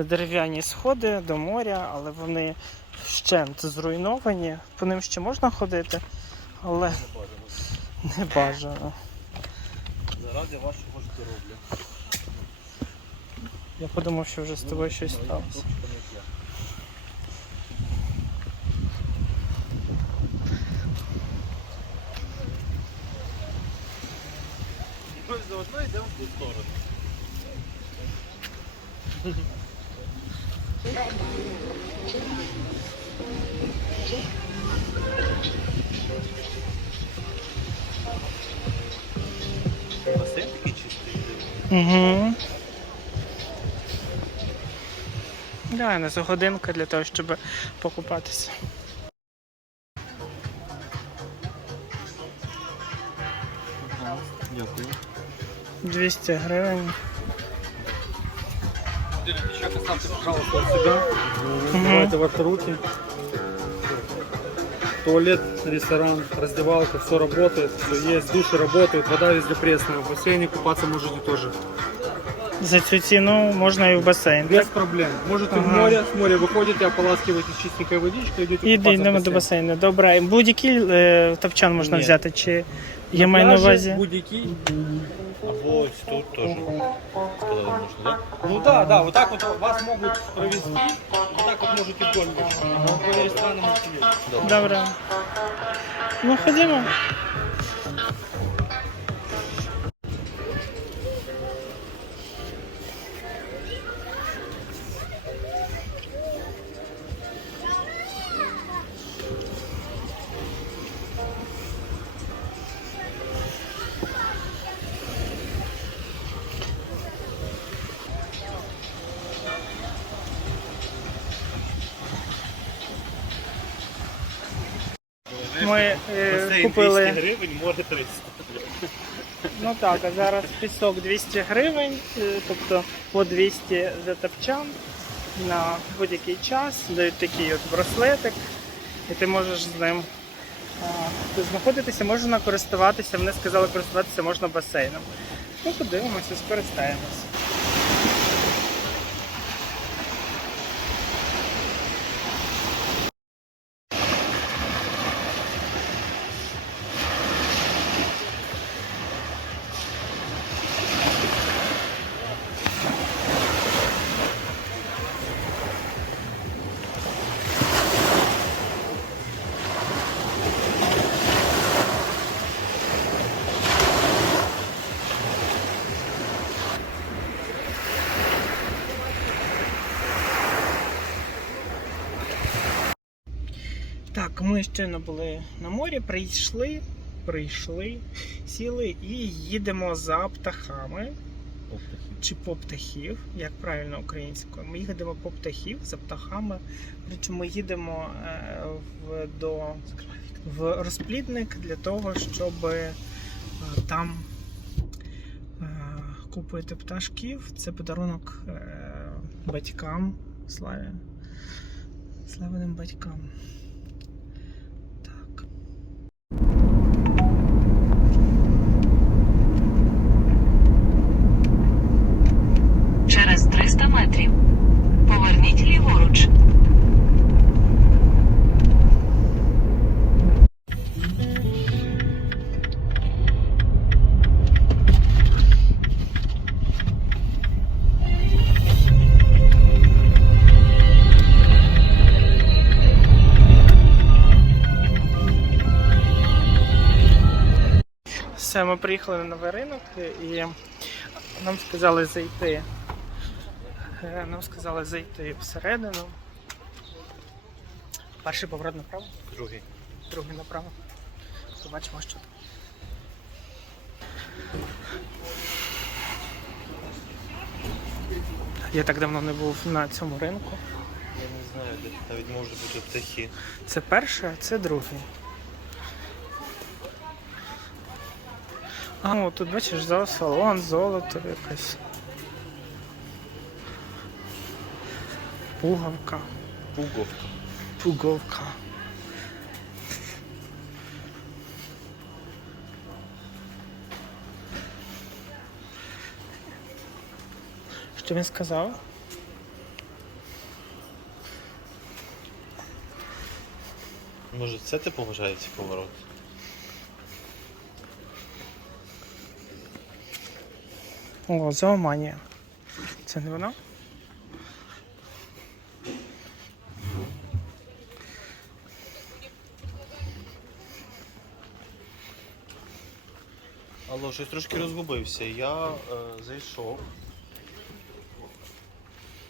Це дерев'яні сходи до моря, але вони вщент зруйновані. По ним ще можна ходити, але не бажано. Заради вашого здоров'я. Я подумав, що вже з тобою щось сталося. Заодно йдемо в ту сторону. Басейн такий чистий. Угу. Да, не за годинка для того, щоб покупатися. Дякую. 200 гривень. Еще поставьте, пожалуйста, у себя. Открывайте ваши руки. Туалет, ресторан, раздевалка, все работает, все есть, души работают, вода везде пресная. В бассейне купаться можете тоже. За цю ціну можна і в басейн. Без Так? проблем. Можете в Ага. море, с моря выходите, ополаскиваете чистенькой водичкой, идете І йдемо до басейну. Добре. Будь-який е, тапчан можна Ні. взяти, чи я маю на увазі. Будь-який. Або ось тут теж. Коли можна, так? Ну да, да, вот так вот вас могут провести, вот так вот можете вдоль. Ага. Добре. Ну ходімо. Ми е, купили. 200 гривень, море 300. Ну так, а зараз пісок 200 гривень, е, тобто по 200 за тапчан на будь-який час. Дають такий от браслетик, і ти можеш з ним а, знаходитися, можна користуватися. Вони сказали, користуватися можна басейном. Ну, подивимося, скористаємося. Так, ми щойно були на морі, прийшли, прийшли, сіли і їдемо за птахами. Чи по птахів, як правильно українською. Ми їдемо по птахів за птахами. Причому ми їдемо е, в, до, в розплідник для того, щоб е, там е, купити пташків. Це подарунок батькам. Славі. Славеним батькам. Приїхали на новий ринок і нам сказали зайти. е, Нам сказали зайти всередину. Перший поворот направо, Другий. другий направо. Побачимо, що там. Я так давно не був на цьому ринку. Я не знаю, де навіть можуть бути птахи. Це перший, а це другий. А, ну, тут бачиш зоосалон, золото якесь. Пуговка. Пуговка. Пуговка. Що він сказав? Може це ти поважає ці повороти? О, зооманія. Це не воно? Алло, щось трошки розгубився. Я е, зайшов.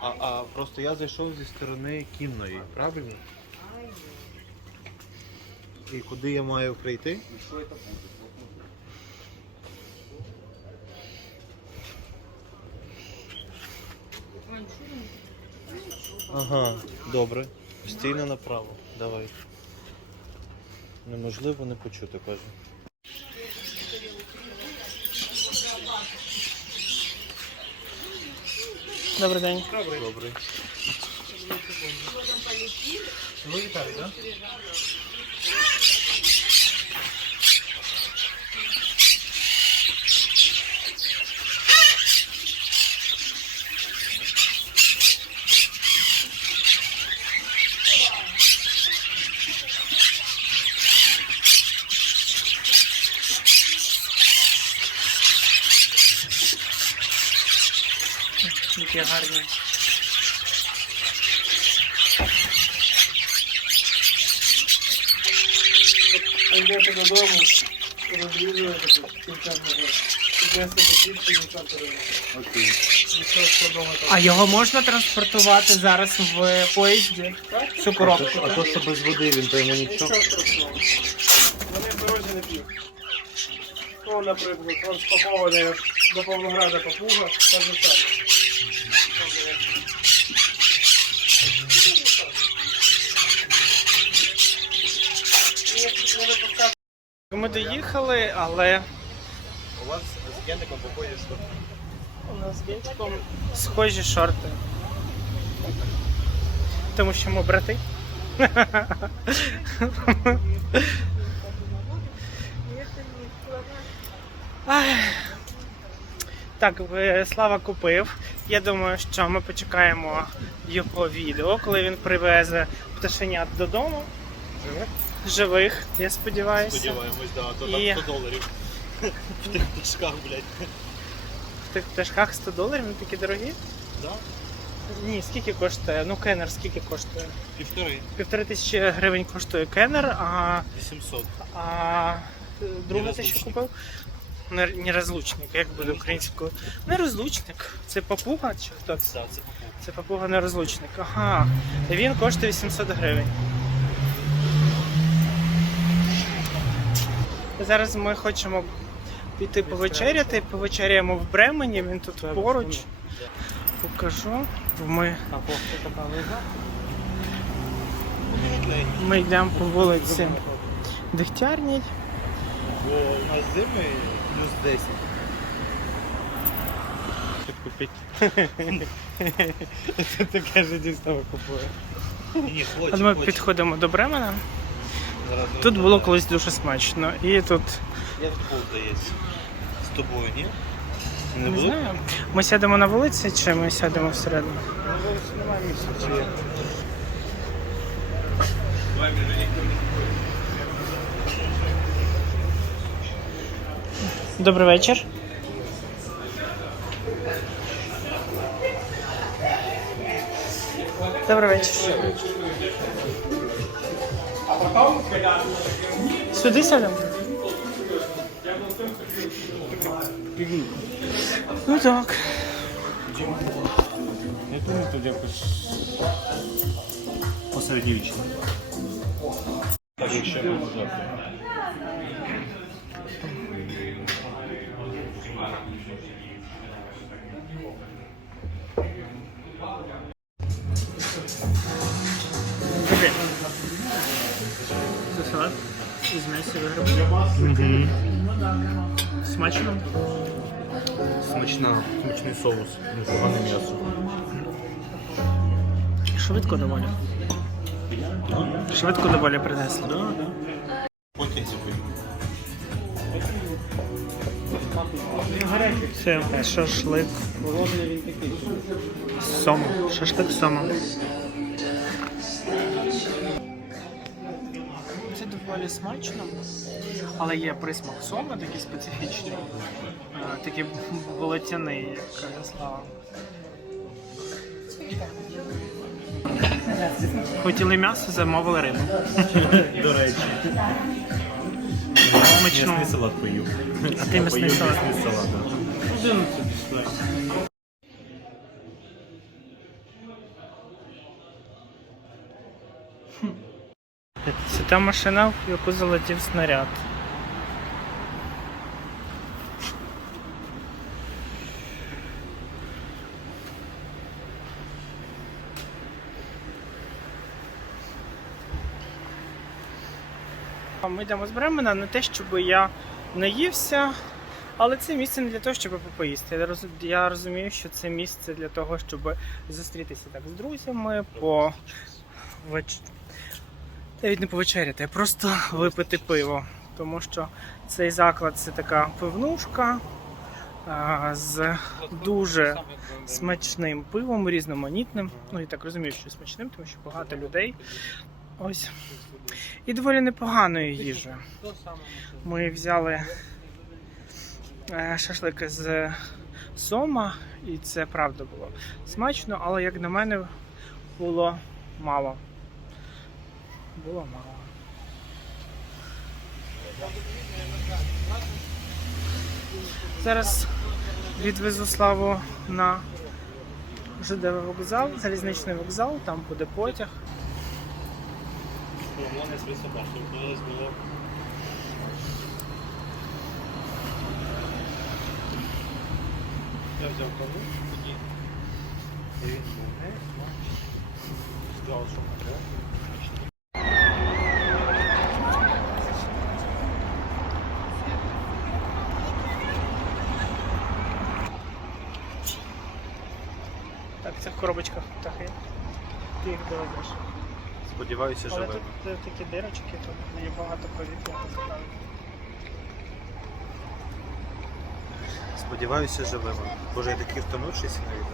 А, а просто я зайшов зі сторони кінної, правильно? І куди я маю прийти? Ага, добре. Постійно направо. Давай. Неможливо не почути, каже. Добрий день. Добре. Які Йдете додому, кінцем ножа. І кінцем Окей. Нічого складного там. А його можна транспортувати зараз в поїзді? Цю коробку. А то, що без води, він то йому нічого. Нічого страшного. Вони в дорозі не п'ють. Ну, наприклад, он спакований до Павлограда папуга, так же саме. Ми доїхали, але У вас з генником походять, що у нас з Генчиком схожі шорти. Тому що ми брати. Так, Слава купив. Я думаю, що ми почекаємо його відео, коли він привезе пташенят додому. Живих, я сподіваюся. сподіваємось, да, то І- там 100 доларів. В тих пташках, блядь. В тих пташках 100 доларів, вони такі дорогі? Да? Ні, скільки коштує? Ну, кеннер скільки коштує? Півтори. Півтори тисячі гривень коштує кеннер, а, 800. а друге те, що купив? Не- Нерозлучник, як буде українською? Нерозлучник. Це папуга чи хто це? Да, це Це папуга нерозлучник. Ага. Він коштує 800 гривень. Зараз ми хочемо піти повечеряти. Повечеряємо в Бремені, він тут поруч. Покажу. Ми, А ми йдемо по вулиці Дегтярній. Бо у нас зими плюс 10. Щоб купити. Це дійсно купує. Ні, хоче, От ми підходимо до Бремена. Тут було колись дуже смачно. І тут Я в футбол, здається. З тобою, ні? Не, не знаю. Ми сядемо на вулиці чи ми сядемо всередину? Немає місця, чи є? Добрий вечір. Добрий вечір. Сюди сядемо? Ну так. Я думаю, тут якось Посередньовічно. так ще не виграбу. Смачно. Смачна, смачний соус, непогане м'ясо. Швидко доволі. Швидко доволі принесли. Да, да. Потім. Це шашлик. Сома. Шашлик сома. Доволі смачно, але є присмак сома такий специфічний, е, такий болотяний, як каже Слава. Хотіли м'ясо, замовили рибу. До речі. М'ясний салат поїв. А ти м'ясний салат? М'ясний салат, та машина, в яку залетів снаряд. Ми йдемо з Бремена не те, щоб я наївся, але це місце не для того, щоб попоїсти. Я розумію, що це місце для того, щоб зустрітися так з друзями, по. Навіть не повечеряти, а просто випити пиво. Тому що цей заклад це така пивнушка а, з дуже смачним пивом, різноманітним. Ну і так розумію, що смачним, тому що багато людей. Ось. І доволі непоганої їжі. Ми взяли е, шашлик з сома, і це правда було смачно, але як на мене було мало. Було мало. Зараз відвезу славу на ЖД вокзал, залізничний вокзал, там буде потяг. Я взяв каву, тоді він був не що коробочках птахи. Ти їх доведеш. Сподіваюся, Але живемо. тут е, такі дирочки, тут є багато повітря насправді. Сподіваюся, живемо. Боже, я такий втонувшийся навіть.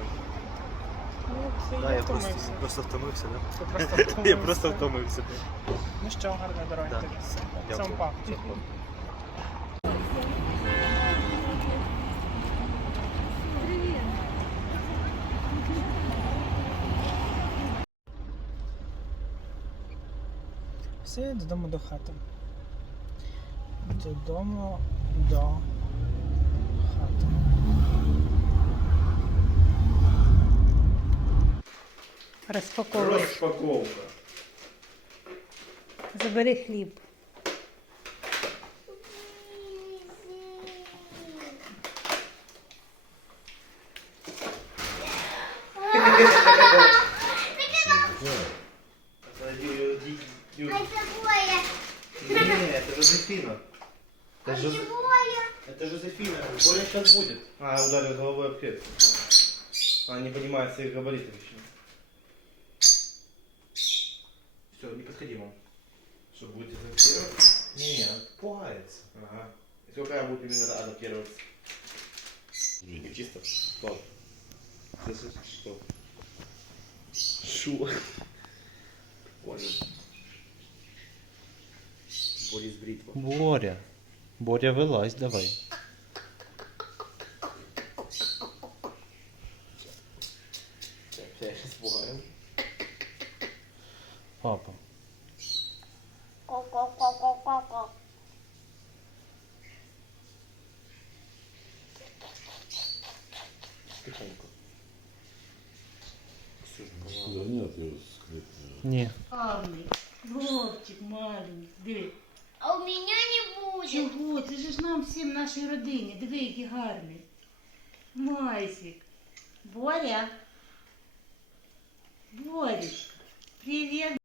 Ну, це Да, я просто, втомився. просто втомився, да? Це просто Я втомився. просто втомився. Ну що, гарної дороги Да. тобі. Дякую. Все, додому до хати. Додому до хати. Розпаковуй. Розпаковка. Забери хліб. Не, это Жозефина. Это, Жоз... это Жозефина. Боря сейчас будет. А, ударил головой об клетку. Она не понимает своих габаритов еще. Все, не подходи, мам. Что, будете адаптироваться? Не, она пугается. Ага. И сколько я буду именно адаптироваться? И чисто. Слышишь? Что? Шу. Понял. Борис бритва. Боря. Боря, вылазь давай. Папа. Тихонько. Ну да нет, я скрипнул. Нет. Главный, Вовчик маленький, дверь. А у меня не будет. Чого? Це ж нам всім нашій родині. Диви, який гарний. Майсик. Боря. Боречка. Привіт.